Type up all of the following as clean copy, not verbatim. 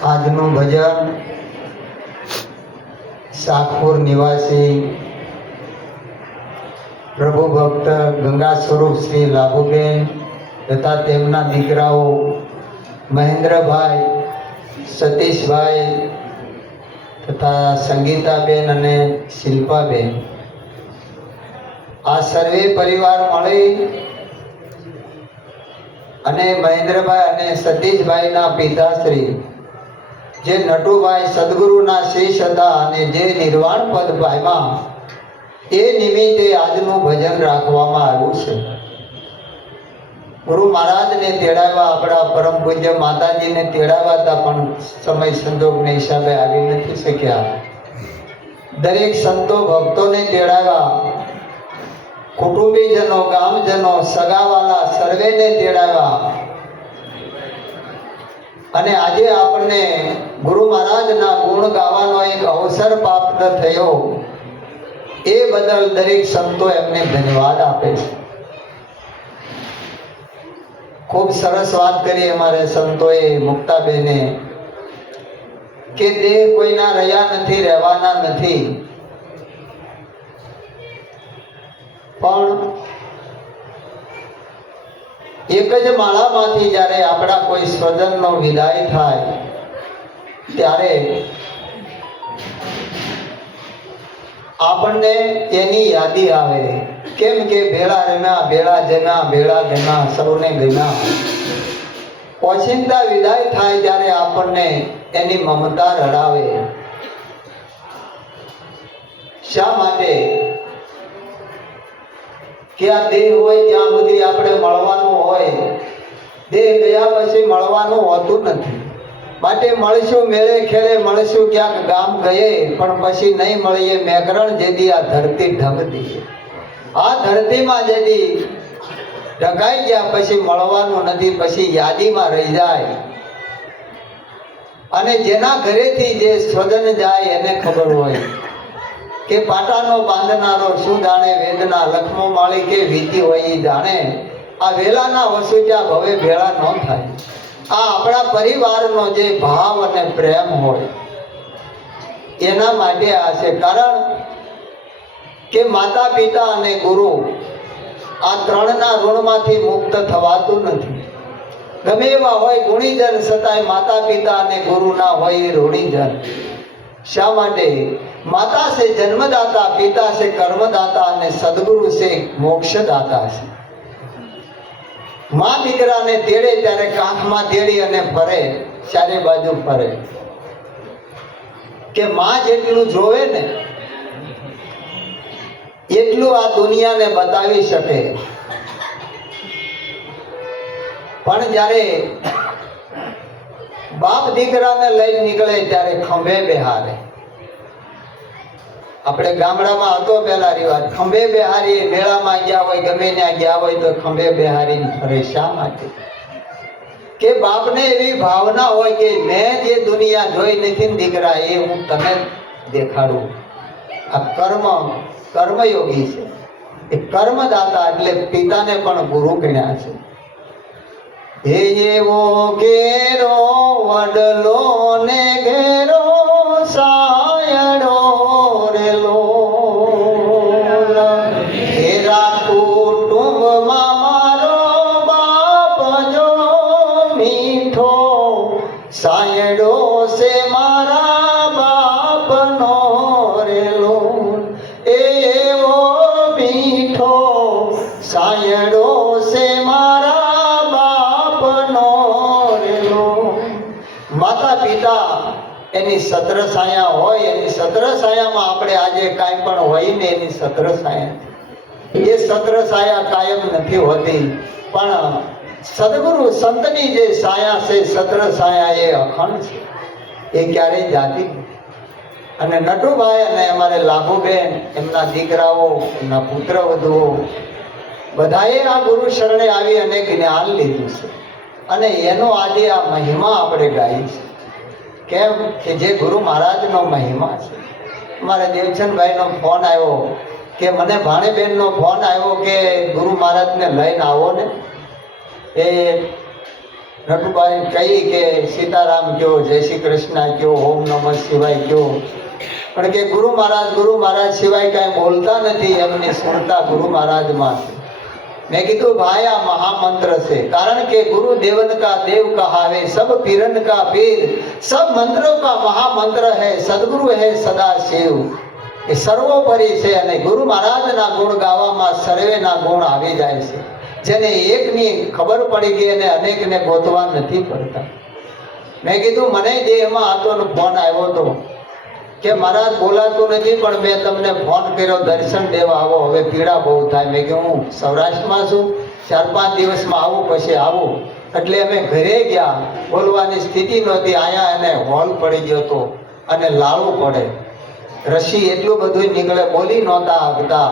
આજનું ભજન શાકપુર નિવાસી પ્રભુ ભક્ત ગંગા સ્વરૂપ શ્રી લાભુબેન તથા તેમના દીકરાઓ મહેન્દ્રભાઈ, સતીશભાઈ તથા સંગીતાબેન અને શિલ્પાબેન, આ સર્વે પરિવાર મળી અને મહેન્દ્રભાઈ અને સતીશભાઈના પિતાશ્રી જે નટુભાઈ સદગુરુના શિષ્ય હતા અને જે નિર્વાણ પદ પામ્યા, એ નિમિત્તે આજનું ભજન રાખવામાં આવ્યું છે. ગુરુ મહારાજને તેડાવ્યા, આપણા પરમ પૂજ્ય માતાજીને તેડાવ્યા હતા, પણ સમય સંજોગને હિસાબે આવી નથી શક્યા. દરેક સંતો ભક્તોને તેડાવ્યા, કુટુંબીજનો, ગામજનો, સગાવાલા સર્વેને તેડાવ્યા. અને આજે આપણને ગુરુ મહારાજના ગુણ ગાવાનો એક અવસર પ્રાપ્ત થયો, એ બદલ દરેક સંતો એમને ધન્યવાદ આપે છે. ખૂબ સરસ વાત કરી અમારે સંતોએ, મુક્તાબેને, કે દેહ કોઈના રહ્યા નથી, રહેવાના નથી, પણ એક જ માળામાંથી જ્યારે આપણા કોઈ સ્વજનનો વિદાય થાય ત્યારે આપણને એની યાદી આવે. કેમ કે ભેળા રમ્યા, ભેળા જમ્યા, ભેળા ગમ્યા, સૌને ગમ્યા. ઓચિંતા વિદાય થાય ત્યારે આપણને એની મમતા રડાવે. શા માટે? કે આ દેહ હોય ત્યાં સુધી આપણે મળવાનું હોય, દેહ ગયા પછી મળવાનું હોતું નથી. માટે મળશું મેળે ખેડે, મળશું ક્યાંક ગામ ગયે, પણ પછી નહીં મળીએ મેકરણ જેદી આ ધરતી ઢગતી. આ ધરતીમાં જેદી ઢગાઈ ગયા પછી મળવાનું નથી, પછી યાદીમાં રહી જાય. અને જેના ઘરેથી જે સ્વજન જાય એને ખબર હોય કે પાટાનો બાંધનારો શું જાણે વેદના, લખમો માળી કે વીતી હોય એ જાણે. આ વેલાના વસુજા ભવે ભેળા ન થાય. આ આપણા પરિવારનો જે ભાવ અને પ્રેમ હોય એના માટે આ છે. કારણ કે માતા પિતા અને ગુરુ આ ત્રણના ઋણમાંથી મુક્ત થવાતું નથી. ગમે એવા હોય ગુણીજન, છતાંય માતા પિતા અને ગુરુ ના હોય એ ઋણીજન. શા માટે? માતા છે જન્મદાતા, પિતા છે કર્મદાતા અને સદગુરુ છે મોક્ષદાતા છે. માં દીકરાને તેડે ત્યારે કાંખમાં તેડી અને ફરે, ચારે બાજુ ફરે. કે માં જેટલું જોવે ને એટલું આ દુનિયાને બતાવી શકે. પણ જ્યારે બાપ દીકરાને લઈને નીકળે ત્યારે ખંભે બેહારે. આપણે ગામડામાં હતો પેલા રિવાજ, ખંભે બેહારી. મેળામાં ગયા હોય, ગમે ત્યાં ગયા હોય તો ખંભે બેહારી ફરે. શા માટે? કે બાપને એવી ભાવના હોય કે મેં જે દુનિયા જોઈ નથી ને દીકરા, એ હું તને દેખાડું. આ કર્મયોગી છે, એ કર્મદાતા, એટલે પિતાને પણ ગુરુ ગણ્યા છે. હે એવો ઘેરો વડલો ને ઘેરો સાયડો રેલો, ઘેરા કુટુંબમાં મારો બાપ જો મીઠો, સાયડો છે મારા બાપનો રેલો. એવો મીઠો સાયડો છે મારા બાપનો રેલો. માતા પિતા એની સત્ર છાયા હોય, એની સત્ર છાયામાં આપણે આજે કાંઈ પણ હોય ને એની સત્ર છાયા. એ સત્ર છાયા કાયમ નથી હોતી, પણ સદગુરુ સંતની જે છાયા છે, સત્ર છાયા, એ અખંડ છે, એ ક્યારેય જાતી. અને નટુભાઈ અને અમારે લાભુબેન, એમના દીકરાઓ, એમના પુત્ર વધુઓ બધાએ આ ગુરુ શરણે આવી અને જ્ઞાન લીધું છે. અને એનો આજે આ મહિમા આપણે ગાઈ છે. કેમ? કે જે ગુરુ મહારાજનો મહિમા છે. મારે દેવચંદભાઈનો ફોન આવ્યો, કે મને ભાણેબેનનો ફોન આવ્યો કે ગુરુ મહારાજને લઈને આવો ને. એ નટુભાઈ કહી કે સીતારામ કયો, જય શ્રી કૃષ્ણ કયો, ઓમ નમઃ શિવાય કયો, પણ કે ગુરુ મહારાજ સિવાય કાંઈ બોલતા નથી, એમની સુરતા ગુરુ મહારાજમાં છે. મેં કીધું ભાઈ આ મહામંત્ર છે, કારણ કે ગુરુ देवन का देव कहावे, सब पीरन का पीर, सब मंत्रों का महामंत्र है, सदगुरु है सदा शिव. એ સર્વોપરી છે અને ગુરુ મહારાજના ગુણ ગાવામાં સર્વેના ગુણ આવી જાય છે. જેને એકની ખબર પડી ગઈ અને અનેકને ગોતવા નથી પડતા. મેં કીધું મને દેહમાં હતો ને ફોન આવ્યો હતો કે મહારાજ બોલાતું નથી, પણ મેં તમને ફોન કર્યો દર્શન દેવા આવો, હવે પીડા બહુ થાય. મેં કહ્યું હું સૌરાષ્ટ્રમાં છું, 4-5 દિવસમાં આવું, પછી આવું. એટલે અમે ઘરે ગયા, બોલવાની સ્થિતિ નહોતી. આયા એને હોલ પડી ગયો હતો અને લાળું પડે, રસી એટલું બધું નીકળે, બોલી નહોતા આવતા.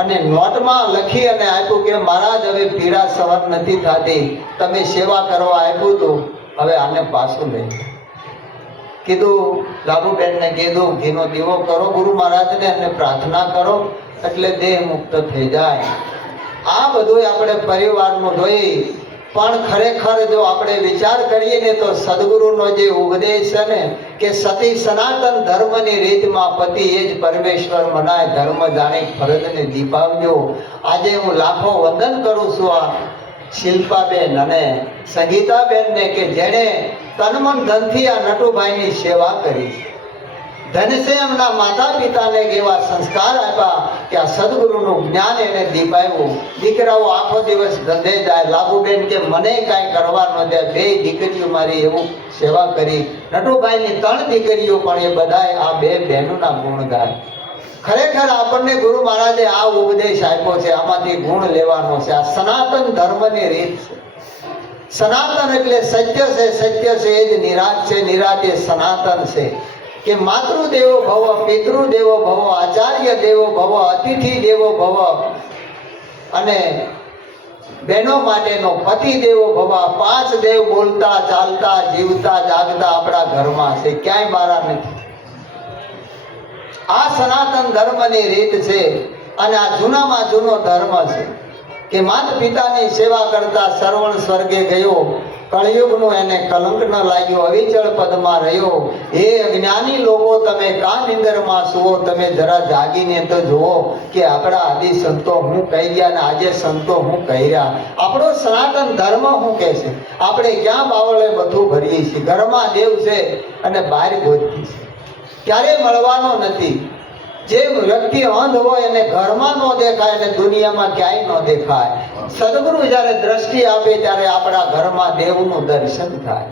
અને નોટમાં લખી અને આપ્યું કે મહારાજ હવે પીડા સહન નથી થતી, તમે સેવા કરવા આપ્યું હતું, હવે આને પાછું લઈ. કીધું લાભુબેનને કીધું ઘીનો દીવો કરો ગુરુ મહારાજને અને પ્રાર્થના કરો એટલે દેહ મુક્ત થઈ જાય. આ બધું આપણે પરિવારનું જોઈ, પણ ખરેખર જો આપણે વિચાર કરીએ ને તો સદગુરુનો જે ઉપદેશ છે ને કે સતી સનાતન ધર્મની રીતમાં પતિ એ જ પરમેશ્વર મનાય, ધર્મ જાણી ફરજને દીપાવજો. આજે હું લાખો વંદન કરું છું આ શિલ્પાબેન અને સંગીતાબેનને કે જેણે તનમન ધનથી આ નટુભાઈની સેવા કરી. ધન છે એમના માતા પિતાને એવા સંસ્કાર આપ્યા કે આ સદગુરુનું જ્ઞાન એને દીપાવ્યું. દીકરાઓ આખો દિવસ ધંધે જાય. લાભુબેન કે મને કાંઈ કરવા ન દે, 2 દીકરીઓ મારી એવું સેવા કરી. નટુભાઈની 3 દીકરીઓ પણ એ બધાએ આ 2 બહેનોના ગુણ ગાય. ખરેખર આપણને ગુરુ મહારાજે આ ઉપદેશ આપ્યો છે, આમાંથી ગુણ લેવાનો છે. આ સનાતન ધર્મની રીત છે. સનાતન એટલે સત્ય છે, સત્ય છે એ જ નિરાત છે, નિરાત એ સનાતન છે. કે માતૃદેવો ભવ, પિતૃદેવો ભવ, આચાર્ય દેવો ભવ, અતિથિ દેવો ભવ, અને બહેનો માટેનો પતિ દેવો ભવ. 5 દેવ બોલતા ચાલતા જીવતા જાગતા આપણા ઘરમાં છે, ક્યાંય બારા નથી. આ સનાતન ધર્મની રીત છે અને આ જૂનામાં જૂનો ધર્મ છે કે માતા પિતાની સેવા કરતા શ્રવણ સ્વર્ગે ગયો, કળયુગનું એને કલંક ન લાગ્યો, અવિચળ પદમાં રહ્યો. હે અજ્ઞાની લોકો, તમે કા નિંદરમાં સુવો, તમે જરા જાગીને તો જુઓ કે આપણા આદિ સંતો હું કહી ગયા ને આજે સંતો હું કહી રહ્યા. આપણો સનાતન ધર્મ શું કહે છે? આપણે ક્યાં બાવળે બધું ભરીએ છીએ? ઘરમાં દેવ છે અને બહાર ગોતી છે, ક્યારેય મળવાનો નથી. જે વ્યક્તિ અંધ હોય એને ઘરમાં ન દેખાય અને દુનિયામાં ક્યાંય ન દેખાય. સદગુરુ જ્યારે દ્રષ્ટિ આપે ત્યારે આપણા ઘરમાં દેવનું દર્શન થાય.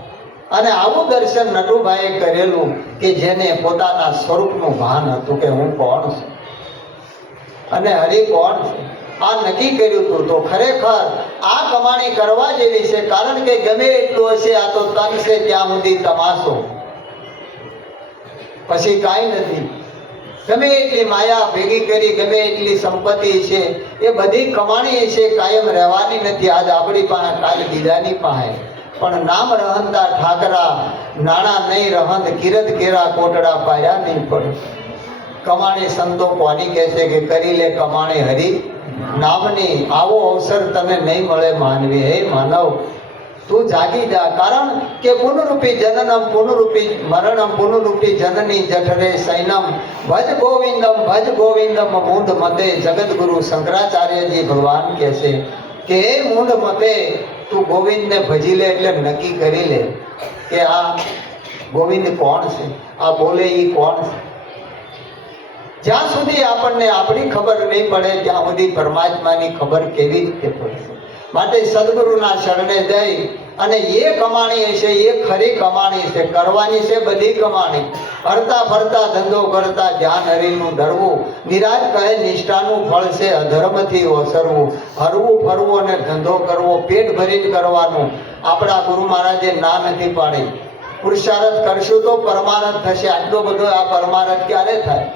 અને આવું દર્શન નટુભાઈએ કરેલું કે જેને પોતાના સ્વરૂપનું ભાન હતું કે હું કોણ છું અને હરિ કોણ છે, આ નક્કી કર્યું હતું. તો ખરેખર આ કમાણી કરવા જેવી છે, કારણ કે ગમે એટલું હશે આ તો તન છે ત્યાં સુધી તમાશો, પછી કાંઈ નથી. ગમે એટલી માયા ભેગી કરી, ગમે એટલી સંપત્તિ છે, એ બધી કમાણી છે, કાયમ રહેવાની નથી. આજ આપણી પાસે, કાલે બીજાની પાસે. પણ નામ રહંતા ઠાકરા, નાણા નહીં રહંદ, કિરત કેરા કોટડા પાયા નહીં પડે. કમાણી સંતો કોની કહે છે કે કરી લે કમાણી હરી નામની. આવો અવસર તને નહીં મળે માનવી. હે માનવ, તું જાગી જા, કારણ કે પુનરૂપી જનનમ પુનરૂપી મરણમ પુનરૂપી જનની જઠરે સૈનમ. ભજ ગોવિંદમ મૂંઢ મતે. જગતગુરુ શંકરાચાર્યજી ભગવાન કહે છે કે હે મૂંઢ મતે, તું ગોવિંદને ભજી લે, એટલે નક્કી કરી લે કે આ ગોવિંદ કોણ છે, આ બોલે એ કોણ છે. જ્યાં સુધી આપણને આપણી ખબર નહીં પડે ત્યાં સુધી પરમાત્માની ખબર કેવી રીતે પડશે? માટે સદગુરુના શરણે જઈ અને એ કમાણી હશે, એ ખરી કમાણી છે, કરવાની છે બધી કમાણી. હરતા ફરતા ધંધો કરતા ધ્યાન હરિનું ધરવું. નિરાજ કહે નિષ્ઠાનું ફળ છે અધર્મથી ઓસરવું. હરવું ફરવું અને ધંધો કરવો પેટ ભરી જ કરવાનું. આપણા ગુરુ મહારાજે ના નથી પાડી. પુરુષાર્થ કરશું તો પરમાનંદ થશે. આટલો બધો આ પરમાનંદ ક્યારે થાય?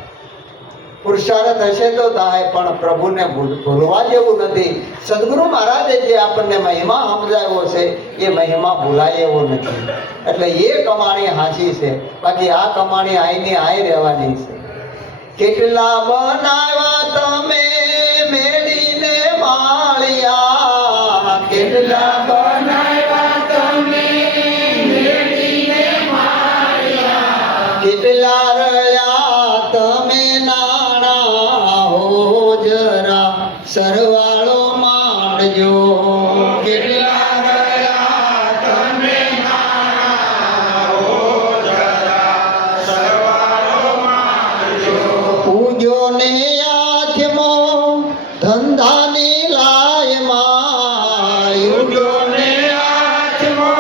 પુરુષાર્થ હશે તો થાય, પણ પ્રભુને ભૂલવા જેવું નથી. સદગુરુ મહારાજે જે આપણને મહિમા સમજાવ્યો છે એ મહિમા ભૂલાય એવો નથી. એટલે એ કમાણી હાચી છે. બાકી આ કમાણી આઈની આઈ રહેવાની છે. કેટલા બનાવ્યા તમે મેળીને માળિયા, કેટલા બનાવ્યા તમે સરવાળો માંડજો. કેટલા ગયા તમે પૂજો ને આથમો ધંધાની લાયમાં. પૂજો ને આથમો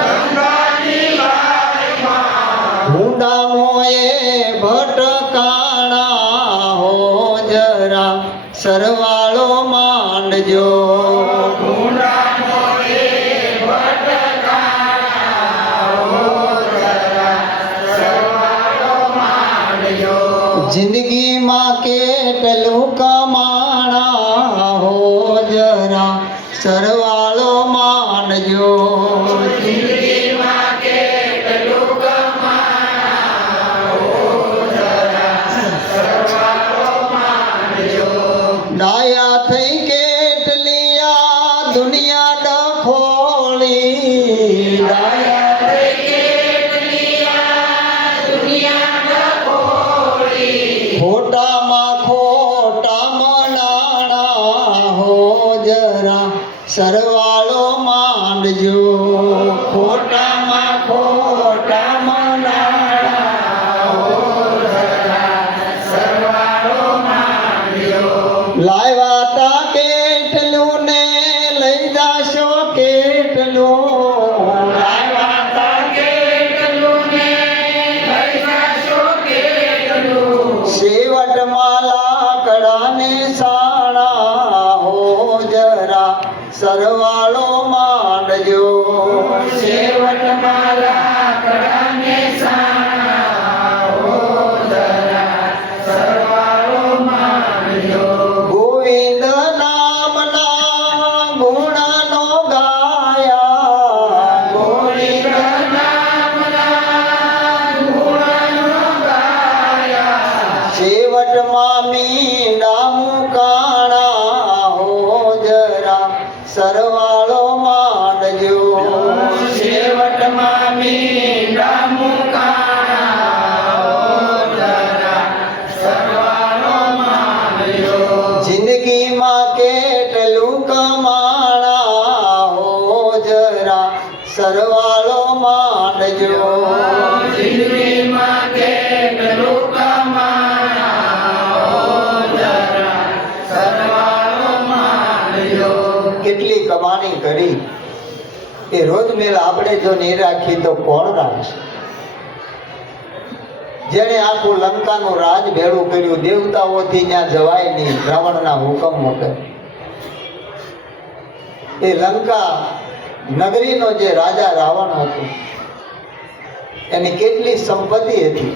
ધંધાની લાયમાં. ભૂંડા મોએ ભટકાણા હો જરા સરવાળો માંડજો. ભૂંડા મોએ ભટકાણા હો જરા સરવાળો માંડજો. જિંદગીમાં કેટલું કમાણા હો જરા સરવાળો માંડજો. જિંદગીમાં કેટલું કમાણા હો જરા સરવાળો માંડજો. ડાયા થઈ કેટલી આ દુનિયા ડખોળી. ડાયા થઈ કેટલી આ દુનિયા ડખોળી. ખોટામાં ખોટા મનાણા હો જરા સરવાળો માંડજો. ખોટામાં ખોટા મનાણા હો જરા સરવાળો માંડજો. લાવ્યા તા કેટલું ને લઈ જાશો કેટલું. લાવ્યા તા કેટલું ને લઈ જાશો કેટલું. શેવટમાં લાકડાને સાણા હો જરા સરવાળો માંડજો. શેવટમાં લાકડાને સાણા હો જરા સરવાળો માંડજો. ગોવિંદ નામના ગુણનો ગાયા. ગોવિંદ નામના ગુણનો ગાયા. શેવટમાં મીંડા મુકાણા હો જરા સરવાળો માંડજો. શેવટમાં મીંડા મુકાણા હો જરા સરવાળો માંડજો. જિંદગીમાં કેટલું કમાણા હો જરા સરવાળો માંડજો. જિંદગીમાં કેટલું કમાણા હો જરા સરવાળો માંડજો. કેટલી કમાણી કરી એ રોજ મેળ આપણે જો નહીં રાખી તો કોણ રાખશે? જેણે આખું લંકાનું રાજ ભેળું કર્યું, દેવતાઓથી ત્યાં જવાય નહીં, રાવણના હુકમ વગર. એ લંકા નગરીનો જે રાજા રાવણ હતો એની કેટલી સંપત્તિ હતી.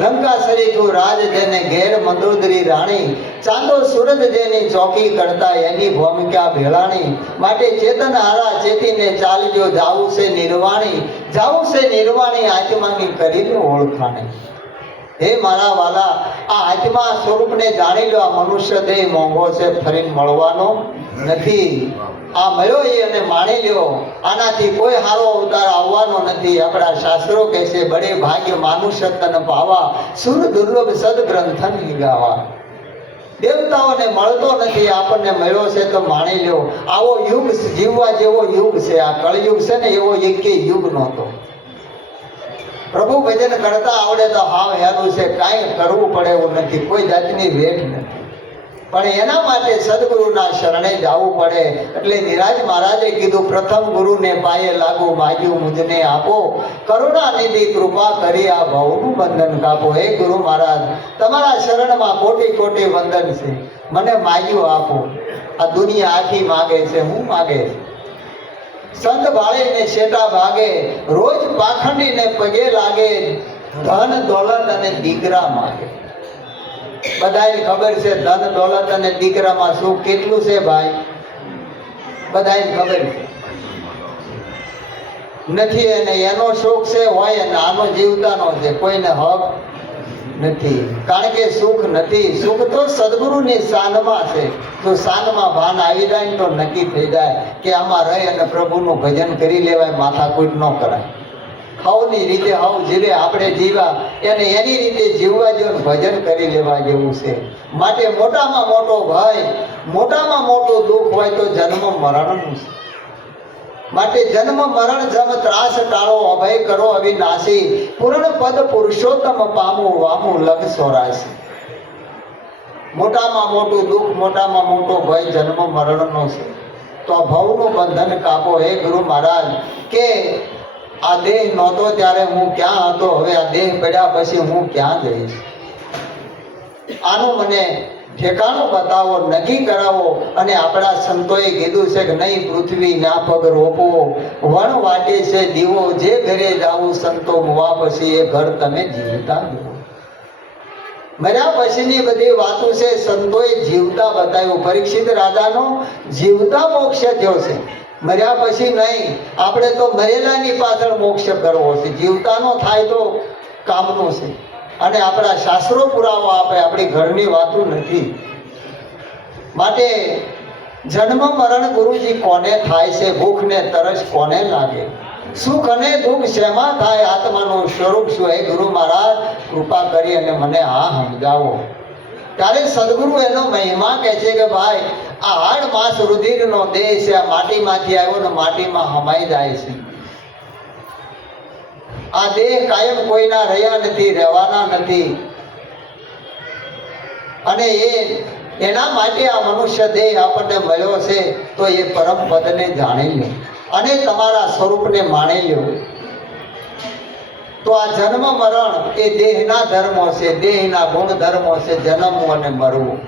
લંકા સરીખું રાજ જેને ઘેર મંદોદરી રાણી, ચાંદો સૂરજ જેની ચોકી કરતા એની ભૂમિકા ભેળાણી. માટે ચેતન હારા ચેતીને ચાલજો, જાવું છે નિર્વાણી. જાવું છે નિર્વાણી આત્માની કરીને ઓળખાણી. હે મારા વાલા, આ આત્મા સ્વરૂપને જાણી લો. આ મનુષ્ય દેહ મોંઘો છે, ફરીને મળવાનો નથી. આ મળ્યો એ અને માણી લ્યો. આનાથી કોઈ સારો અવતાર આવવાનો નથી. આપણા શાસ્ત્રો કહે છે, બડે ભાગ્ય માનુષ્ય તન પાવા, સુર દુર્લભ સદગ્રંથન ગાવા. દેવતાઓને મળતો નથી, આપણને મળ્યો છે તો માણી લ્યો. આવો યુગ જીવવા જેવો યુગ છે. આ કળયુગ છે ને, એવો એકે યુગ નહોતો. પ્રભુ ભજન કરતા આવડે તો હાવ હેલું છે, કાંઈ કરવું પડે એવું નથી, કોઈ જાતની વેઠ નથી. પણ એના માટે સદગુરુના શરણે જવું પડે. એટલે નિરાજ મહારાજે કીધું, પ્રથમ ગુરુને પાયે લાગુ, માગ્યું મુજને આપો, કરુણા નિધિ કૃપા કરી આ ભવનું બંધન કાપો. હે ગુરુ મહારાજ, તમારા શરણમાં કોટી કોટી વંદન છે, મને માગ્યું આપો. આ દુનિયા આખી માગે છે, હું માગે છે. સંત ભાળીને શેટા ભાગે, રોજ પાખંડીને પગે લાગે, ધન દોલત અને દીકરા માગે. બધાને ખબર છે ધન દોલત અને દીકરામાં સુખ કેટલું છે ભાઈ, બધાને ખબર છે. નથી અને એનો શોખ છે હોય અને આનો જીવતાનો છે, કોઈને હક નથી. કારણ કે સુખ નથી. સુખ તો સદગુરુની શાનમાં છે. તો શાનમાં ભાન આવી જાય ને તો નક્કી થઈ જાય કે આમાં રહી અને પ્રભુનું ભજન કરી લેવાય, માથાકૂટ ન કરાય. હવની રીતે હવ જીવે, આપણે જીવા એને એની રીતે જીવવા જેવું ભજન કરી લેવા જેવું છે. માટે મોટામાં મોટો ભય, મોટામાં મોટું દુઃખ હોય તો જન્મ મરણનું છે. માટે જન્મ મરણ જમ ત્રાસ ટાળો, અભય કરો અવિનાશી, પૂર્ણ પદ પુરુષોત્તમ પામું વામું લગ 84. મોટામાં મોટું દુઃખ, મોટામાં મોટો ભય જન્મ મરણનો છે. તો આ ભવનું બંધન કાપો. હે ગુરુ મહારાજ, કે આ દેહ નહોતો ત્યારે હું ક્યાં હતો, હવે આ દેહ પડ્યા પછી હું ક્યાં જઈશ? આનું મને ઠેકાણું બતાવો, નક્કી કરાવો. અને આપણા સંતોએ કીધું છે કે નહીં પૃથ્વી ના પગ રોપવો, વણ વાટે છે દીવો, જે ઘરે જાવું સંતો મુવા પછી એ ઘર તમે જીવતા જુઓ. મર્યા પછીની બધી વાતો છે સંતોએ જીવતા બતાવ્યું. પરીક્ષિત રાજાનો જીવતા મોક્ષ થયો છે, મર્યા પછી નહીં. આપણે તો મરેલાની પાછળ મોક્ષ કરવો છે, જીવતાનો થાય તો કામનો છે. અને આપણા શાસ્ત્રો પુરાવો આપે, આપણી ઘરની વાતો નથી. માટે જન્મ મરણ ગુરુજી કોને થાય છે? ભૂખ ને તરસ કોને લાગે? સુખ અને દુઃખ શેમાં થાય? આત્માનું સ્વરૂપ શું? હે ગુરુ મહારાજ, કૃપા કરી અને મને આ સમજાવો. ત્યારે સદગુરુ એનો મહિમા કહે છે કે ભાઈ, આ હાડ માંસ રુધિરનો દેહ છે, આ માટીમાંથી આવ્યો ને માટીમાં હમાઈ જાય છે. આ દેહ કાયમ કોઈના રહ્યા નથી, રહેવાના નથી. અને એના માટે આ મનુષ્ય દેહ આપણને મળ્યો છે. તો એ પરમ પદને જાણી લો અને તમારા સ્વરૂપને માણી લો. તો આ જન્મ મરણ એ દેહના ધર્મો છે, દેહના ગુણ ધર્મો છે, જન્મવું અને મરવું.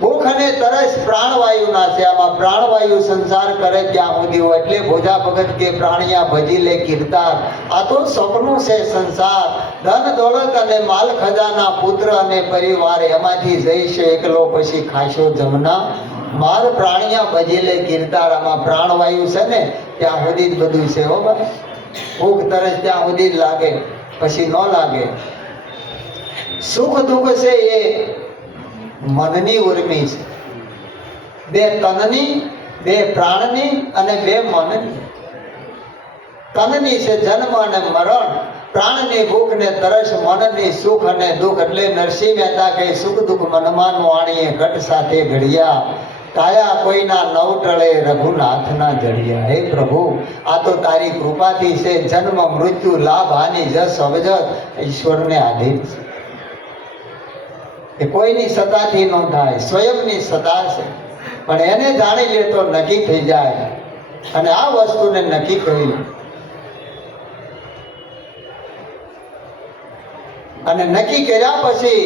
ભૂખ અને તરસ પ્રાણવાયુના છે. આમાં પ્રાણવાયુ સંસાર કરે ત્યાં સુધી હોય. એટલે ભોજા ભગત કે પ્રાણિયા ભજી લે કીર્તાર. આ તો સપનું છે સંસાર, ધન દોલત અને માલ ખજાના, પુત્ર અને પરિવાર, એમાંથી જઈશે એકલો પછી ખાશો જમના માર. પ્રાણિયા ભજી લે કીર્તાર. આમાં પ્રાણવાયુ છે ને ત્યાં સુધી જ બધું છે. હો ભાઈ, ભૂખ તરસ ત્યાં સુધી જ લાગે, પછી ન લાગે. સુખ દુઃખ છે એ મનની ઉર્મી છે. બે તનની, બે પ્રાણની અને બે મનની. તનની છે જન્મ અને મરણ, પ્રાણની ભૂખ ને તરસ, મનની સુખ અને દુઃખ. એટલે નરસિંહ મહેતા કહે સુખ દુઃખ મનમાં વાણીએ ઘટ સાથે ઘડિયા, કાયા કોઈના નવ ટળે રઘુનાથના જડિયા. હે પ્રભુ, આ તો તારી કૃપાથી છે. જન્મ મૃત્યુ લાભ હાનિ જસ અવજત ઈશ્વરને આધીન છે. એ કોઈની સત્તાથી ન થાય, સ્વયંની સત્તા છે. પણ એને જાણી લે તો નક્કી થઈ જાય. અને આ વસ્તુને નક્કી કરી લે અને નક્કી કર્યા પછી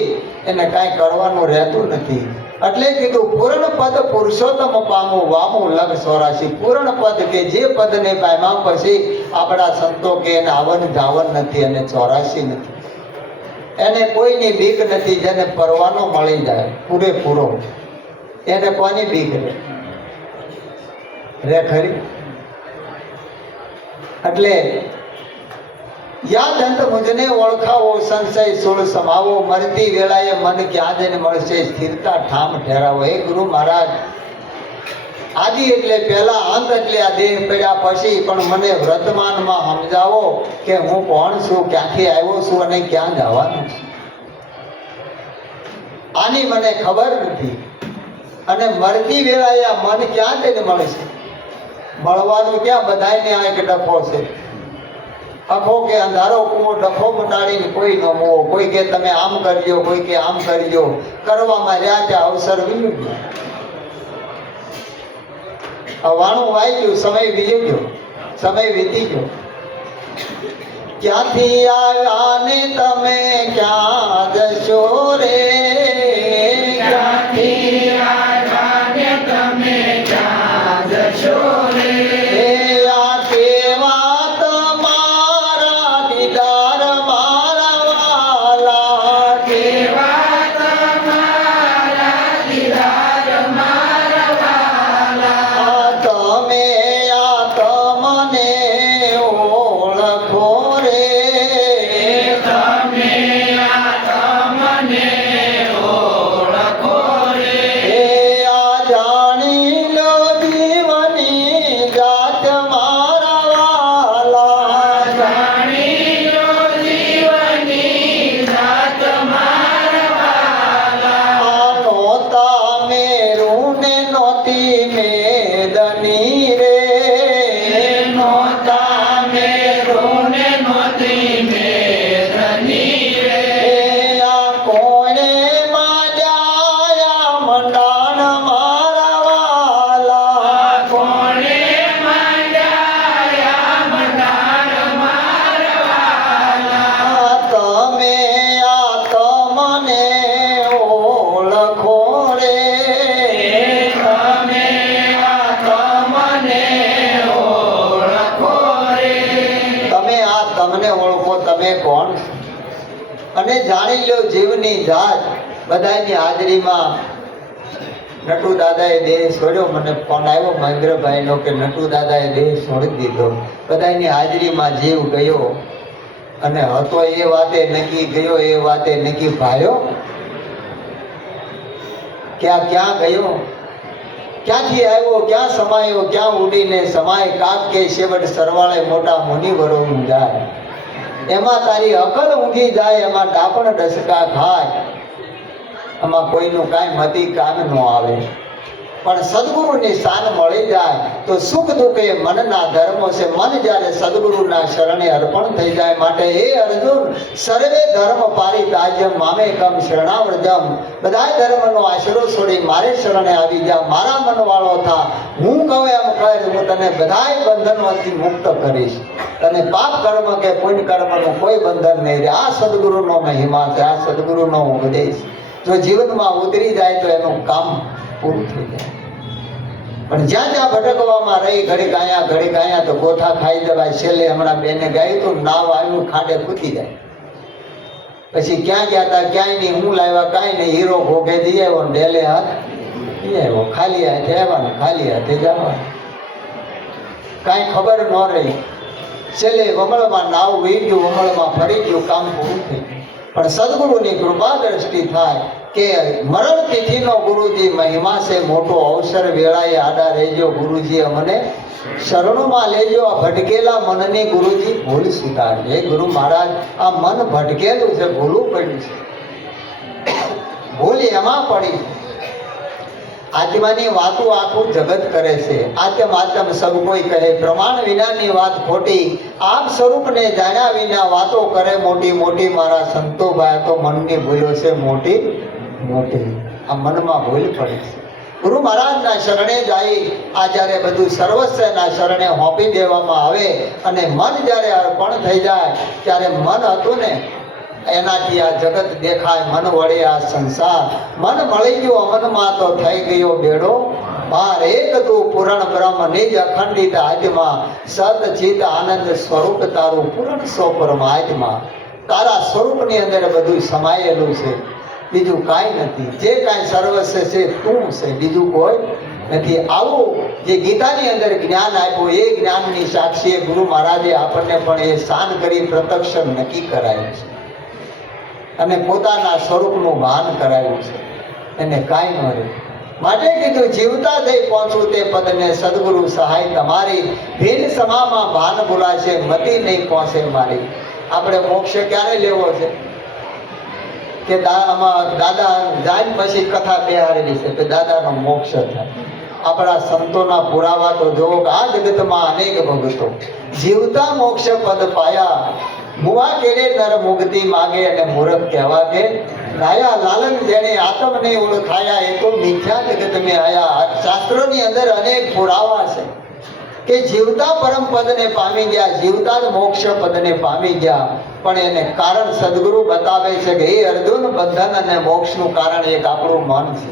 એને કાંઈ કરવાનું રહેતું નથી. એટલે કીધું પૂર્ણ પદ પુરુષોત્તમ પામું વામું લગ 84. પૂર્ણ પદ કે જે પદને પામ્યા પછી આપણા સંતો કે એને આવન જાવન નથી અને 84 નથી. એને કોઈની બીક નથી. જેને પરવાનો મળી જાય પૂરેપૂરો, એને કોની બીક રે ખરી? એટલે યાદ અંત મુજને ઓળખાવો, સંશય સોળ સમાવો, મરતી વેળાએ મન ક્યાં જઈને મળશે સ્થિરતા ઠામ ઠેરાવો. હે ગુરુ મહારાજ, આદિ એટલે પહેલા, અંત એટલે આ દેહ પડ્યા પછી. પણ મને વર્તમાનમાં સમજાવો કે હું કોણ છું, ક્યાંથી આવ્યો છું અને ક્યાં જવાનું છું. આની મને ખબર નથી. અને મરતી વેળાએ આ મન ક્યાં જઈને મળશે? મળવાનું ક્યાં? બધાને આ એક ડખો છે. અખો કે અંધારો કુવો ડખો મટાડીને કોઈ ન મોવો. કોઈ કે તમે આમ કરજો, કોઈ કે આમ કરજો. કરવામાં રહ્યા ત્યાં અવસર વીતી ગયો, વાણું વાઈ ગયું, સમય વીતી ગયો, સમય વીતી ગયો. ક્યાંથી આવ્યા ને તમે ક્યાં જશો રે? ક્યાંથી આવ્યા ને તમે ક્યાં જશો રે? તમે આ આ કોણે માંડ્યા મંડાણ મારા વાલા તમે આ તમને ઓળખો રે તમે આ તમને ઓળખો તમે કોણ છો? અને જાણી લો જીવની જાત. બધાની હાજરીમાં નટુ દાદાએ દેહ છોડ્યો. મને ફોન આવ્યો મહેન્દ્રભાઈનો કે નટુ દાદાએ દેહ છોડી દીધો. બધાની હાજરીમાં જીવ ગયો અને હતો એ વાતે નક્કી ગયો, એ વાતે નક્કી ભાળ્યો. ક્યાં ગયો, ક્યાંથી આવ્યો, ક્યાં સમાયો, ક્યાં ઉડીને સમાય. કાક કે શેવટ સરવાળે મોટા મુનિવરો જાય. એમાં તારી અકલ ઊંઘી જાય, એમાં ડાપણ ડસકા ખાય, એમાં કોઈનું કાંઈ મતી કામ ન આવે. પણ સદગુરુની શાન મળી જાય તો સુખ દુઃખ એ મનના ધર્મો છે. મન જ્યારે સદગુરુના શરણે અર્પણ થઈ જાય. માટે હે અર્જુન, સર્વે ધર્મ પારિત્યાજ્યમ મામેકમ શરણાવ્રજમ. બધા ધર્મનો આશરો છોડી મારે શરણે આવી જા. મારા મનવાળો થા. હું કહું એમ કર, હું તને બધાય બંધનોથી મુક્ત કરીશ. તને પાપ કર્મ કે પુણ્ય કર્મનું કોઈ બંધન નહીં રહે. આ સદગુરુનો મહિમા છે, આ સદગુરુનો ઉપદેશ જો જીવનમાં ઉતરી જાય તો એનું કામ પૂરું થઈ જાય. પણ જ્યાં ત્યાં ભટકવામાં રહી, ઘડીક અહીંયા તો ગોથા ખાઈ જવાય. છેલ્લે હમણાં બેને ગાયું તો નાવ આવ્યું, ખાડે કૂદી જાય. પછી ક્યાં ગયા હતા, ક્યાંય નહીં. હું લાવ્યા કાંઈ નહીં. હીરો ભોગે દઈ આવ્યો, ડેલે હાથ દઈ આવ્યો. ખાલી હાથે આવવાનું, ખાલી હાથે જવાનું. કાંઈ ખબર ન રહી. છેલ્લે વમળમાં નાવ વી ગયું, વમળમાં ફરી ગયું, કામ પૂરું થઈ ગયું. પણ સદગુરુની કૃપા દ્રષ્ટિ થાય કે મરણ તિથિનો ગુરુજી મહિમા છે મોટો. અવસર વેળાએ આડા રહેજો ગુરુજી, અમને શરણોમાં લેજો. આ ભટકેલા મનની ગુરુજી ભૂલ સ્વીકારજો. હે ગુરુ મહારાજ, આ મન ભટકેલું છે, ભૂલું પડ્યું છે. ભૂલ એમાં પડી. આત્માની વાતો આખું જગત કરે છે. આત્મ સબ કોઈ કહે, પ્રમાણ વિનાની વાત ખોટી. આપ સ્વરૂપને જાણ્યા વિના વાતો કરે મોટી મોટી. મારા સંતો ભાઈ તો મનની ભૂલો છે મોટી મોટી. આ મનમાં ભૂલ પડી છે. ગુરુ મહારાજના શરણે જાય. આ જ્યારે બધું સર્વસ્વના શરણે હોંપી દેવામાં આવે અને મન જ્યારે અર્પણ થઈ જાય ત્યારે મન હતું ને એનાથી આ જગત દેખાય. મન વળે આ સંસાર. મન મળી ગયું અમનમાં તો થઈ ગયો બેડો પાર. એક તું પૂરણ બ્રહ્મ નિજ અખંડિત આત્મા. સત ચિત આનંદ સ્વરૂપ તારું પૂરણ સો પરમાત્મા. તારા સ્વરૂપની અંદર બધું સમાયેલું છે, બીજું કાંઈ નથી. જે કાંઈ સર્વસ્વ છે તું છે, બીજું કોઈ નથી. આવું જે ગીતાની અંદર જ્ઞાન આપ્યું એ જ્ઞાનની સાક્ષીએ ગુરુ મહારાજે આપણને પણ એ શાન કરી પ્રત્યક્ષ નક્કી કરાયું છે અને પોતાના સ્વરૂપનું ભાન કરાયું છે. એને કાંઈ ન રહે. માટે કીધું જીવતા થઈ પહોંચવું તે પદને સદગુરુ સહાય તમારી. ભીન સમામાં ભાન ભૂલાશે, મતિ નહીં પહોંચે મારી. આપણે મોક્ષ ક્યારે લેવો છે કે દાદા જાય પછી કથા બેહારેલી છે કે દાદાનો મોક્ષ થાય. આપણા સંતોના પુરાવા તો જોવો કે આ જગતમાં અનેક ભક્તો જીવતા મોક્ષ પદ પાયા. મુવા કેડે નર મુક્તિ માગે અને મૂર્ખ કહેવા કે નાયા. લાલન જેને આત્મને ઓળખાયા એ તો મિથ્યા જગત મેં આયા. શાસ્ત્રોની અંદર અનેક પુરાવા છે કે જીવતા પરમ પદને પામી ગયા, જીવતા જ મોક્ષ પદને પામી ગયા. પણ એને કારણ સદગુરુ બતાવે છે કે એ અર્જુન બંધન અને મોક્ષનું કારણ એક આપણું મન છે.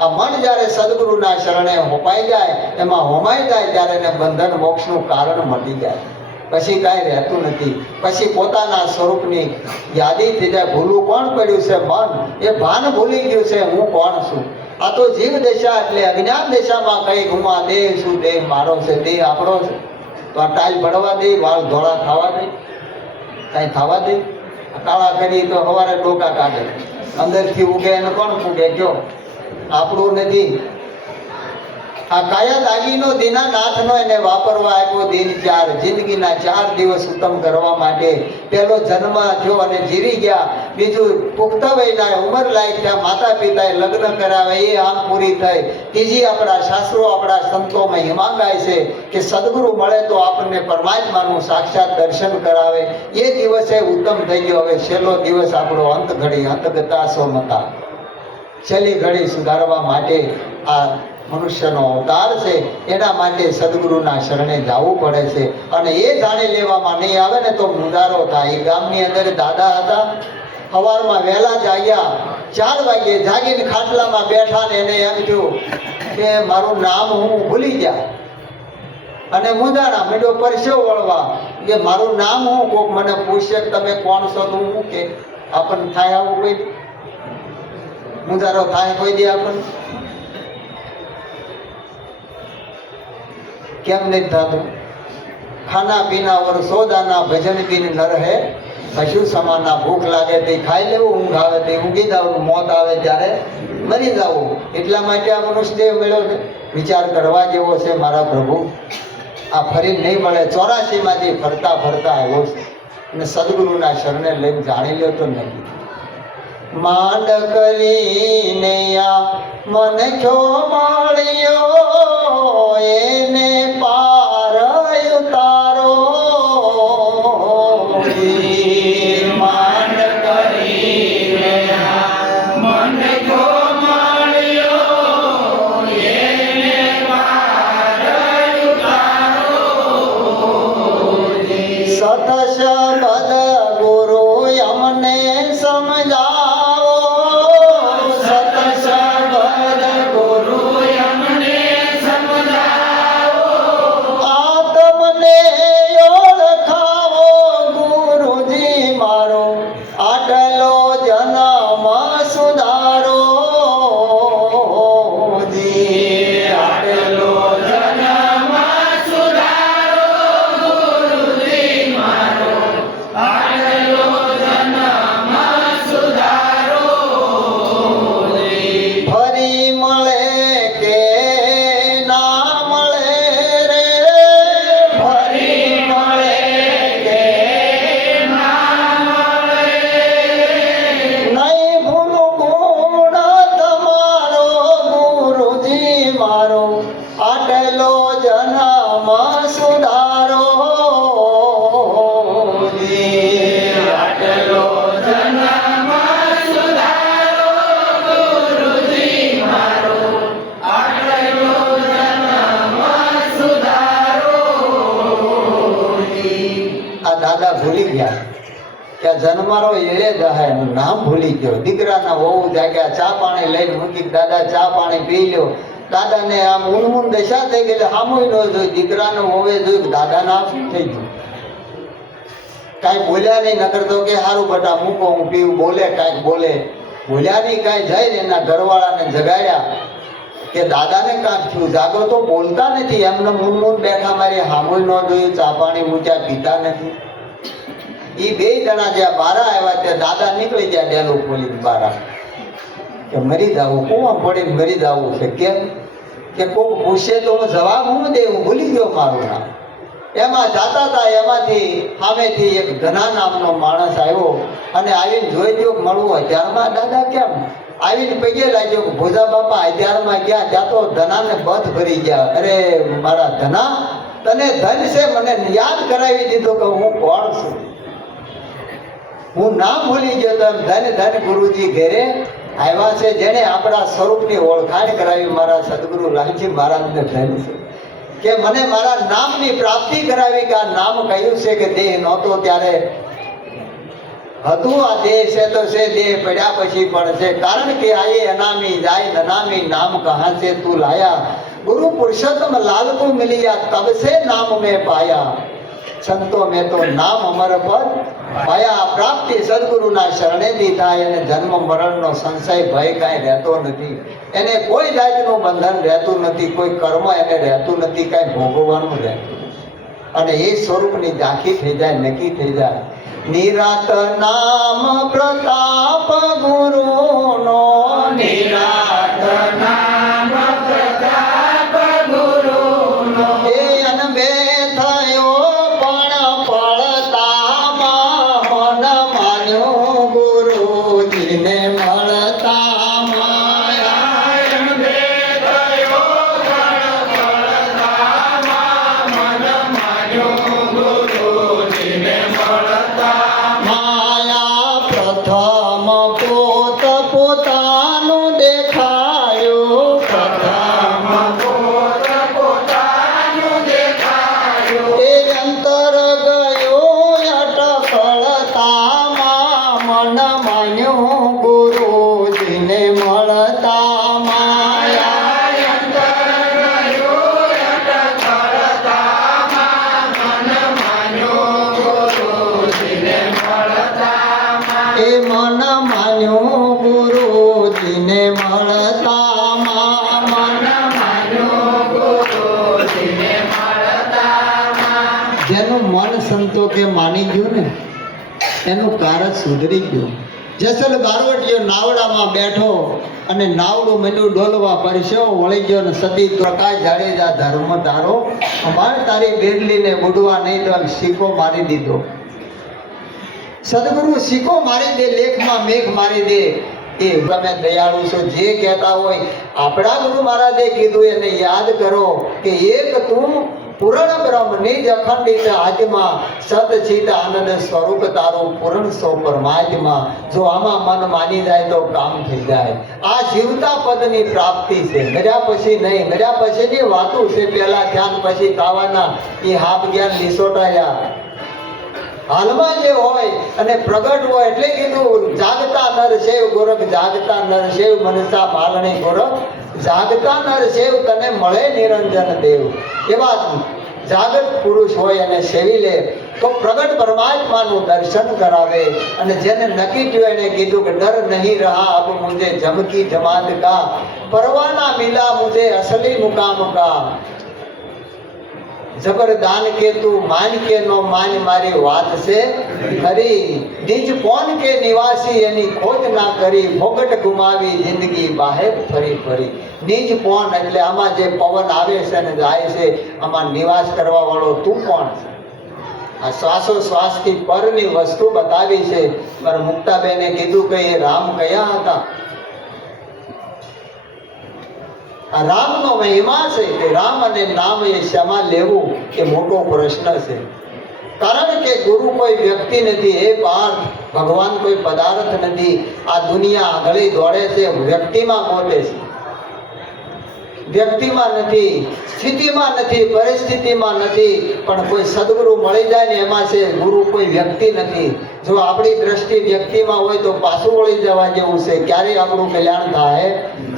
આ મન જ્યારે સદગુરુના શરણે હોપાઈ જાય, એમાં હોમાઈ જાય ત્યારે એને બંધન મોક્ષનું કારણ મટી જાય. પછી કાંઈ રહેતું નથી. પછી પોતાના સ્વરૂપની યાદી થઈ જાય. ભૂલું કોણ પડ્યું છે? મન. એ ભાન ભૂલી ગયું છે હું કોણ છું. આ તો જીવ દશા એટલે અજ્ઞાન દશામાં કઈ ગુમા. દેહ શું? દેહ મારો છે, દેહ આપણો છે. તો આ ટાઈલ ભરવા દે, વાળ ધોળા ખાવા દે, કાંઈ થવા દે. કાળા કરી તો સવારે ડોકા કાઢે, અંદરથી ઉગે એને કોણ ફૂગે? કયો આપણું નથી. આ કાયા દાગીનો દીનાનાથનો એને વાપરવા આપ્યો દિન 4, જિંદગીના 4 દિવસ ઉત્તમ કરવા માટે. પહેલો જન્મ થયો અને જીવી ગયા. બીજું પુખ્ત વયના ઉંમર લાયક થયા, માતા પિતાએ લગ્ન કરાવે, એ આમ પૂરી થઈ. ત્રીજી આપણા શાસ્ત્રો આપણા સંતોમાં હિમાંગાય છે કે સદગુરુ મળે તો આપણને પરમાત્માનું સાક્ષાત દર્શન કરાવે. એ દિવસે ઉત્તમ થઈ ગયો. હવે છેલ્લો દિવસ આપણો અંત ઘડી અંતગતા સોમતા, છેલ્લી ઘડી સુધારવા માટે આ મનુષ્યનો અવતાર છે. એના માટે સદગુરુના શરણે જવું પડે છે. અને એ જાણી લેવામાં નહીં આવે ને તો મુંડારો થાય. એ ગામની અંદર દાદા હતા, સવારમાં વહેલા જાગ્યા, 4 વાગે જાગીને ખાટલામાં બેઠા ને એને એમ થયું કે મારું નામ હું ભૂલી ગયા. અને મુંદાણા મીડો પરસ્યો વળવા કે મારું નામ હું, કોક મને પૂછે તમે કોણ છો તો હું કે આપણને થાય આવું કોઈ મુંજારો થાય કોઈ દે આપણને? કેમ નહીં થતું? ખાના પીના ઓર સોદાના ભજન બિન ન રહે પશુ સમાના. ભૂખ લાગે તે ખાઈ લેવું, ઊંઘ આવે તે ઊંઘી જવું, મોત આવે ત્યારે મરી જવું. એટલા માટે આ મનુષ્ય મળ્યો છે. વિચાર કરવા જેવો છે મારા પ્રભુ. આ ફરી નહીં મળે. 84 માંથી ફરતા ફરતા આવ્યો છે અને સદગુરુના શરણે લઈને જાણી લ્યો તો નહીં. માંડ કરીને આ મન છો મળ્યો, એને પાર ઉતારો. માંડ કરીને મન છો મળ્યો, એને પાર ઉતારો. સતશબ્દ ગુરુ અમને સમજા, ભૂલી ગયા કે જન્મારો એળે દહાય નામ ભૂલી ગયો. દીકરાના વહુ જાગ્યા, ચા પાણી લઈને મૂકી, દાદા ચા પાણી પી લ્યો. દાદાને આમ ઊંઘ દશા થઈ ગઈ, સામું ન જોયું. દીકરાને વહુએ જોયું, દાદાના આમ શું થઈ ગયું? કાંઈ બોલ્યા નહીં. નકર તો કે સારું બટા મૂકો હું પીવું. બોલે કાંઈક બોલે, બોલ્યા નહીં કાંઈ. જઈને એના ઘરવાળાને જગાડ્યા કે દાદાને કાંઈક થયું. જાગો તો બોલતા નથી, એમને મૂન બેઠા. મારી સામું ન જોયું, ચા પાણી મૂક્યા, પીતા નથી. એ 2 જણા જ્યાં બારા આવ્યા ત્યાં દાદા નીકળી ગયા ડેલો ખોલી બારા કે મરી જવું, કુવા પડીને મરી જવું છે. કેમ કે કોક પૂછે તો હું જવાબ હું દે, હું ભૂલી ગયો મારું નામ. એમાં જાતા હતા, એમાંથી સામેથી એક ધના નામનો માણસ આવ્યો અને આવીને જોઈ દો મળવું. અત્યારમાં દાદા કેમ આવીને પગે લાગ્યો કે ભોજા બાપા અત્યારમાં ગયા. ત્યાં તો ધનાને બધ ભરી ગયા. અરે મારા ધના, તને ધન છે, મને યાદ કરાવી દીધો કે હું કોણ છું. હું નામ ભૂલી ગયો. તો ધન ધન ગુરુજી ઘેરે આવ્યા છે, જેને આપણા સ્વરૂપની ઓળખાણ કરાવી. મારા સદગુરુ લાલજી મહારાજને ધન છે કે મને મારા નામની પ્રાપ્તિ કરાવી. કે આ નામ કહ્યું છે કે દેહ નહોતો ત્યારે હતું, આ દેહ છે તો છે, દેહ પડ્યા પછી પણ છે. કારણ કે આયે અનામી જાય નનામી, નામ કહા से तू लाया. गुरु पुरुषोत्तम लाल को मिलिया, तब से नाम में पाया. संतो में तो नाम अमर पद પાયા. પ્રાપ્તિ સદગુરુના શરણેથી થાય. એને જન્મ મરણનો સંશય ભય કાંઈ રહેતો નથી. એને કોઈ જાતનું બંધન રહેતું નથી, કોઈ કર્મ એને રહેતું નથી, કાંઈ ભોગવવાનું રહેતું. અને એ સ્વરૂપની ઝાંખી થઈ જાય, નક્કી થઈ જાય. નિરાત નામ પ્રતાપ ગુરુનો, નિરાત નામ પ્રતાપ મન સંતોકે માની ગયું ને એનું કારજ સુધરી ગયું. જેસલ બારવટીયો નાવડામાં બેઠો અને નાવડું મેંડું ડોલવા પરસ્યો વળી ગયો ને સતી પ્રકાશ જાડેજા ધર્મ ધારો અમાર તારી બેડલીને બુડવા નહીં દો શીખો મારી દીધો. સદગુરુ શીખો મારી દે, લેખમાં મેઘ મારી દે. એ તમે દયાળુ છો, જે કહેતા હોય આપણા ગુરુ મહારાજે કીધું એને યાદ કરો કે એક તું પૂર્ણ બ્રહ્મ નિજ અખંડિત આત્મા સદચિત આનંદ સ્વરૂપ તારું પૂર્ણ સો પરમાત્મા. જો આમાં મન માની જાય તો કામ થઈ જાય. આ જીવતા પદની પ્રાપ્તિ છે, મર્યા પછી નહીં. મર્યા પછીની વાતો છે, પહેલા ધ્યાન પછી તાવાના. એ હાફ જ્ઞાન લીસોટાયા હાલમાં જે હોય અને પ્રગટ હોય એટલે કીધું જાગતા નર શેવ ગોરખ જાગતા નર શેવ મનસા માલણી ગોરખ જાગતા નર શેવ તને મળે નિરંજન દેવ. એવા જાગૃત પુરુષ હોય અને સેવી લે તો પ્રગટ પરમાત્માનું દર્શન કરાવે. અને જેને નક્કી થયું એને કીધું કે ડર નહીં રહા અબ મુझे જમકી જમાત કા પરવાના મિલા મુझे અસલી મુકામ કા. જબરદાન કે તું માન કે નો માન મારી વાત છે ખરી. નિજ કોણ કે નિવાસી એની ખોજ ના કરી ફોગટ ગુમાવી જિંદગી બહાર ફરી ફરી. નિજ કોણ એટલે આમાં જે પવન આવે છે અને જાય છે આમાં નિવાસ કરવા વાળો તું કોણ છે. આ શ્વાસો શ્વાસથી પરની વસ્તુ બતાવી છે. મારા મુક્તાબેને કીધું કે એ રામ કયા હતા. આ રામનો મહિમા છે કે રામ અને નામ એ શમા લેવું એ મોટો પ્રશ્ન છે. કારણ કે ગુરુ કોઈ વ્યક્તિ નથી. એ પાર્થ ભગવાન કોઈ પદાર્થ નથી. આ દુનિયા આગળ દોડે છે, વ્યક્તિમાં ગોતે છે. વ્યક્તિમાં નથી, સ્થિતિમાં નથી, પરિસ્થિતિમાં નથી. પણ કોઈ સદગુરુ મળી જાય ને એમાં છે. ગુરુ કોઈ વ્યક્તિ નથી. જો આપણી દ્રષ્ટિ વ્યક્તિમાં હોય તો પાછું વળી જવા જેવું છે. ક્યારેય આપણું કલ્યાણ થાય.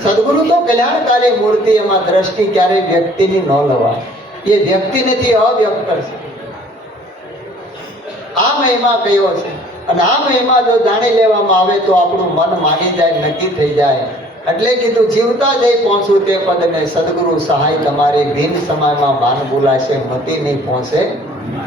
સદગુરુ તો કલ્યાણકારી મૂર્તિ, એમાં દ્રષ્ટિ ક્યારેય વ્યક્તિની ન લવાય. એ વ્યક્તિ નથી, અવ્યક્ત છે. આ મહિમા કયો છે અને આ મહિમા જો જાણી લેવામાં આવે તો આપણું મન માની જાય, નક્કી થઈ જાય. એટલે કીધું જીવતા જઈ પહોંચું તે પદને સદગુરુ સહાય તમારી. ભીન સમયમાં ભાન ભૂલાશે મતી નહીં પહોંચે.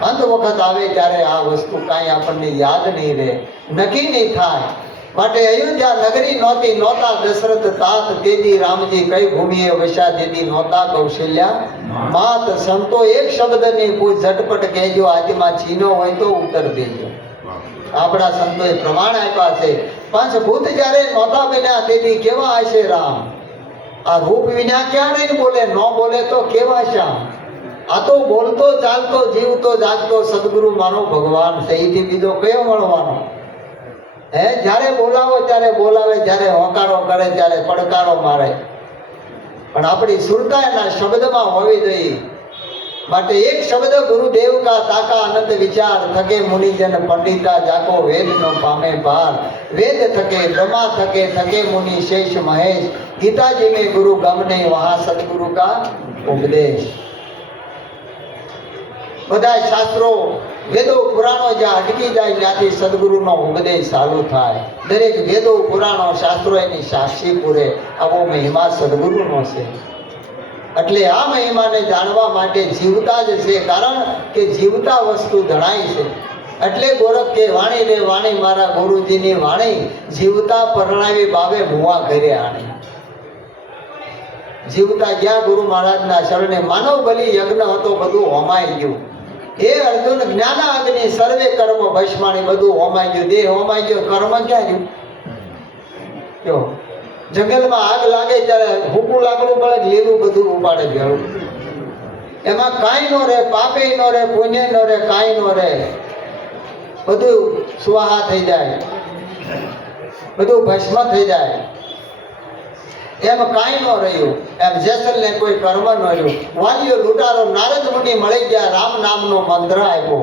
અંત વખત આવે ત્યારે આ વસ્તુ કાંઈ આપણને યાદ નહીં રહે, નક્કી નહીં થાય. માટે અયોધ્યા નગરી નહોતી, નહોતા દશરથ તાત તેદી રામજી કઈ ભૂમિએ વસ્યા તેદી નહોતા કૌશલ્યા માત. સંતો એક શબ્દની પૂછ ઝટપટ કહેજો, આજમાં ચીનો હોય તો ઉત્તર દેજો. આપણા સંતોએ પ્રમાણ આપ્યા છે. પંચભૂત જ્યારે નહોતા બન્યા તેથી કેવા હશે રામ. આ રૂપ વિના ક્યાં નહીં બોલે, ન બોલે તો કેવા શ્યામ. આ તો બોલતો ચાલતો જીવતો જાગતો સદગુરુ મારો ભગવાન છે. એથી બીજો કયો મળવાનો. હે જ્યારે બોલાવો ત્યારે બોલાવે, જ્યારે હોકારો કરે ત્યારે પડકારો મારે. પણ આપણી સુરતા એના શબ્દમાં હોવી જોઈએ. માટે એક શબ્દ ગુરુદેવ કા તાકા અનંત વિચાર થકે મુનિજન પંડિતા જાકો વેદ નો પામે પાર. વેદ થકે બ્રહ્મા થકે થકે મુનિ શેષ મહેશ. ગીતાજી में गुरु गम नहीं वहां सदगुरु का उपदेश. બધા શાસ્ત્રો વેદો પુરાણો જ્યાં અટકી જાય ત્યાંથી સદગુરુનો ઉપદેશ ચાલુ થાય. દરેક વેદો પુરાણો શાસ્ત્રો એની સાક્ષી પૂરે. આવો મહિમા સદગુરુનો છે. એટલે આ મહિમાને જાણવા માટે જીવતા જ છે. કારણ કે જીવતા વસ્તુ જણાય છે. એટલે ગોરખ કે વાણી રે વાણી મારા ગુરુજીની વાણી. જીવતા પરણાવી બાવે મુવા ઘરે આણી. જીવતા જ્યાં ગુરુ મહારાજના શરણે માનવ બલિ યજ્ઞ હતો બધું હોમાઈ ગયું. હે અર્જુન જ્ઞાનાગ્નિ સર્વે કર્મ ભસ્માણી. બધું હોમાઈ ગયું, દેહ હોમાઈ ગયો, કર્મ ક્યાં ગયું. જંગલમાં આગ લાગે ત્યારે ભૂકું લાકડું પડે, લીલું બધું ઉપાડે ગયું. એમાં કાંઈ નો રહે, પાપે નો રહે, પુણ્ય નો રહે, કાંઈ નો રહે. બધું સ્વાહા થઈ જાય, બધું ભસ્મ થઈ જાય. એમ કાંઈ નો રહ્યું. એમ જેસલને કોઈ કર્મ ન રહ્યું. વાલીઓ લૂંટારો નારદ મુનિ મળી ગયા, રામ નામનો મંત્ર આપ્યો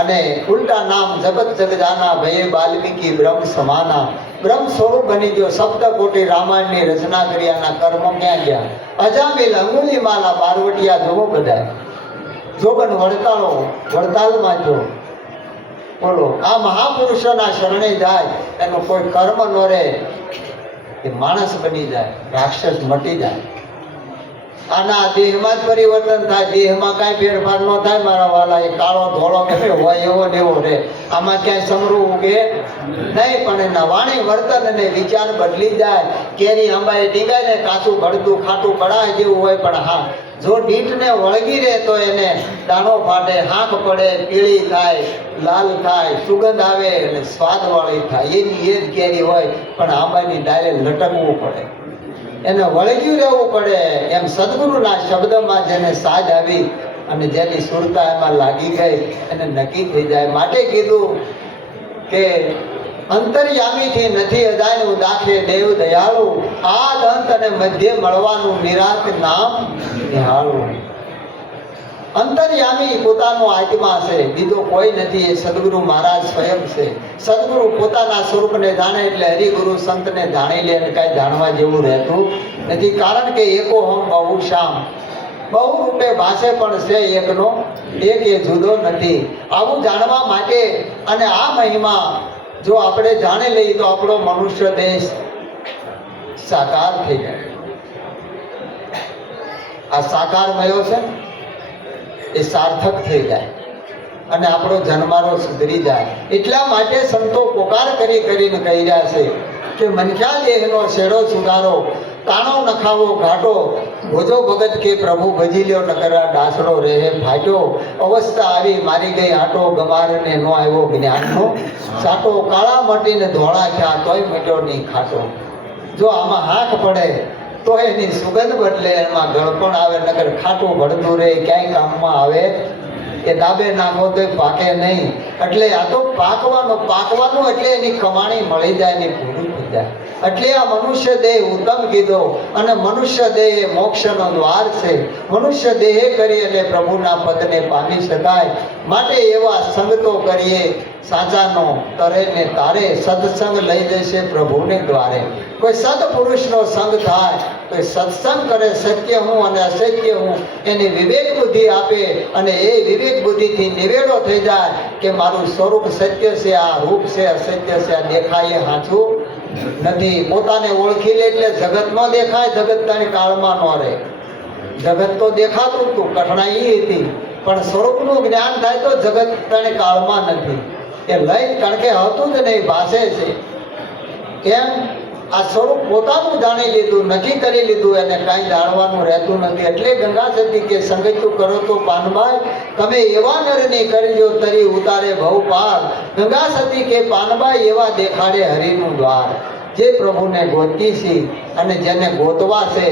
અને ઉલટા નામ જગત જગજાના ભયે વાલ્મીકી બ્રહ્મ સમાના. બ્રહ્મ સ્વરૂપ બની ગયો. સપ્ત કોટી રામાયણની રચના કર્યાના કર્મો ક્યાં ગયા. અજામિલ અંગુલી માલા બારવટિયા જોવો બધા. જોબન વડતાળો વડતાલમાં જો બોલો. આ મહાપુરુષોના શરણે જાય એનું કોઈ કર્મ ન રહે. એ માણસ બની જાય, રાક્ષસ મટી જાય. આના દેહમાં જ પરિવર્તન થાય, દેહમાં કાંઈ ફેરફાર ન થાય મારા વાલા. એ કાળો ધોળો કે હોય એવો ને એવો રહે, આમાં ક્યાંય સમરું ઉગે નહીં. પણ એના વાણી વર્તન અને વિચાર બદલી જાય. કેરી આંબાએ ટીંગાય ને કાચું ભળતું ખાટું કડાય જેવું હોય, પણ હા જો ડીટને વળગી રહે તો એને દાણો ફાટે, હાંક પડે, પીળી થાય, લાલ થાય, સુગંધ આવે અને સ્વાદવાળી થાય. એની એ જ કેરી હોય, પણ આંબાની ડાળે લટકવું પડે, એને વળગ્યું રહેવું પડે. એમ સદગુરુના શબ્દમાં જેને સાજ આવી અને જેની સુરતા એમાં લાગી ગઈ એને નક્કી થઈ જાય. માટે કીધું કે અંતર્યામીથી નથી અજાણ્યું, દાખલે દેવ દયાળુ, આદ અંત અને મધ્ય મળવાનું નિરાંત નામ નિહાળવું. અંતર્યામી પોતાનો આત્મા છે, બીજો કોઈ નથી. એ સદગુરુ મહારાજ સ્વયં છે. સદગુરુ પોતાના સ્વરૂપને જાણે એટલે હરિગુરુ સંતને જાણી લે અને કાંઈ જાણવા જેવું રહેતું નથી. કારણ કે એકો હમ બહુ શ્યામ, બહુ રૂપે ભાષે પણ છે એકનો એક, એ જુદો નથી. આવું જાણવા માટે અને આ મહિમા જો આપણે જાણી લઈએ તો આપણો મનુષ્ય દેશ સાકાર થઈ જાય. આ સાકાર મળ્યો છે એ સાર્થક થઈ જાય અને આપણો જન્મારો સુધરી જાય. એટલા માટે સંતો પોકાર કરી કરીને કહી રહ્યા છે કે મનખ્યા દેહનો શેડો સુધારો, તાણો નખાવો ઘાટો, ભોજો ભગત કે પ્રભુ ભજી લ્યો નકરા ડાસડો રહે ફાટ્યો. અવસ્થા આવી મારી ગઈ આટો, ગમારને નો આવ્યો જ્ઞાનનો સાટો. કાળા મટીને ધોળા થયા તોય મટ્યો નહીં ખાટો. જો આમાં હાથ પડે તો એની સુગંધ બદલે, એમાં ગળપણ આવે, નકર ખાટું ભળતું રહે, ક્યાંય કામમાં આવે. એ દાબે નાખો તો પાકે નહીં. એટલે આ તો પાકવાનું એટલે એની કમાણી મળી જાય, એની પૂરી થઈ જાય. એટલે આ મનુષ્ય દેહ ઉત્તમ કીધો. અને મનુષ્ય દેહ એ મોક્ષનો દ્વાર છે. મનુષ્ય દેહે કરી અને પ્રભુના પદને પામી શકાય. માટે એવા સંગ તો કરીએ સાચાનો, તરે ને તારે સત્સંગ લઈ જશે પ્રભુને દ્વારે. કોઈ સત્પુરુષનો સંગ થાય, કોઈ સત્સંગ કરે, સત્ય હું અને અસત્ય હું એની વિવેક બુદ્ધિ આપે અને એ વિવેક બુદ્ધિથી નિવેડો થઈ જાય કે મારું સ્વરૂપ સત્ય છે, આ રૂપ છે અસત્ય છે, આ દેખાય સાચું નથી. પોતાને ઓળખી લે એટલે જગત ન દેખાય, જગત તારી કાળમાં ન રહે. જગત તો દેખાતું હતું, કઠણાઈ હતી, પણ સ્વરૂપનું જ્ઞાન થાય તો જગત તારી કાળમાં નથી. એ લઈ કારણ કે હતું જ નહીં, ભાષે છે. કેમ? આ સ્વરૂપ પોતાનું જાણી લીધું, નક્કી કરી લીધું, એને કાંઈ જાણવાનું રહેતું નથી. એટલે ગંગા સતી કે સંગતું કરો તો પાનભાઈ, તમે એવા નરની કરજો તરી ઉતારે ભવ પાર. ગંગા સતી કે પાનભાઈ એવા દેખાડે હરિનું દ્વાર. જે પ્રભુને ગોતી છે અને જેને ગોતવા છે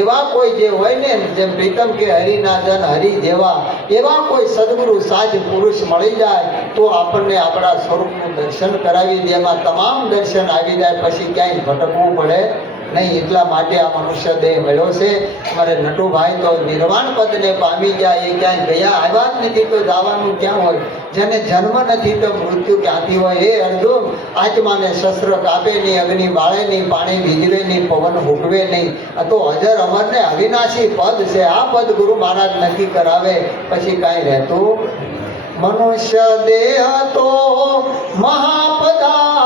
એવા કોઈ જે હોય ને, જેમ પ્રીતમ કે હરિના જન હરિ જેવા, એવા કોઈ સદગુરુ સાજ પુરુષ મળી જાય તો આપણને આપણા સ્વરૂપનું દર્શન કરાવી દે. એમાં તમામ દર્શન આવી જાય, પછી ક્યાંય ભટકવું પડે નહીં. એટલા માટે આ મનુષ્ય દેહ મળ્યો છે. અમારે નટુભાઈ તો નિર્વાણ પદને પામી ગયા, એ ક્યાંય ગયા આવ્યા જ નથી તો જવાનું ક્યાં હોય? જેને જન્મ નથી તો મૃત્યુ ક્યાંથી હોય? હે અર્જુન, આત્માને શસ્ત્ર કાપે નહીં, અગ્નિ બાળે નહીં, પાણી ભીજવે નહીં, પવન હુકવે નહીં. આ તો અજર અમરને અવિનાશી પદ છે. આ પદ ગુરુ મહારાજ નક્કી કરાવે, પછી કાંઈ રહેતું. મનુષ્ય દેહ તો મહાપદા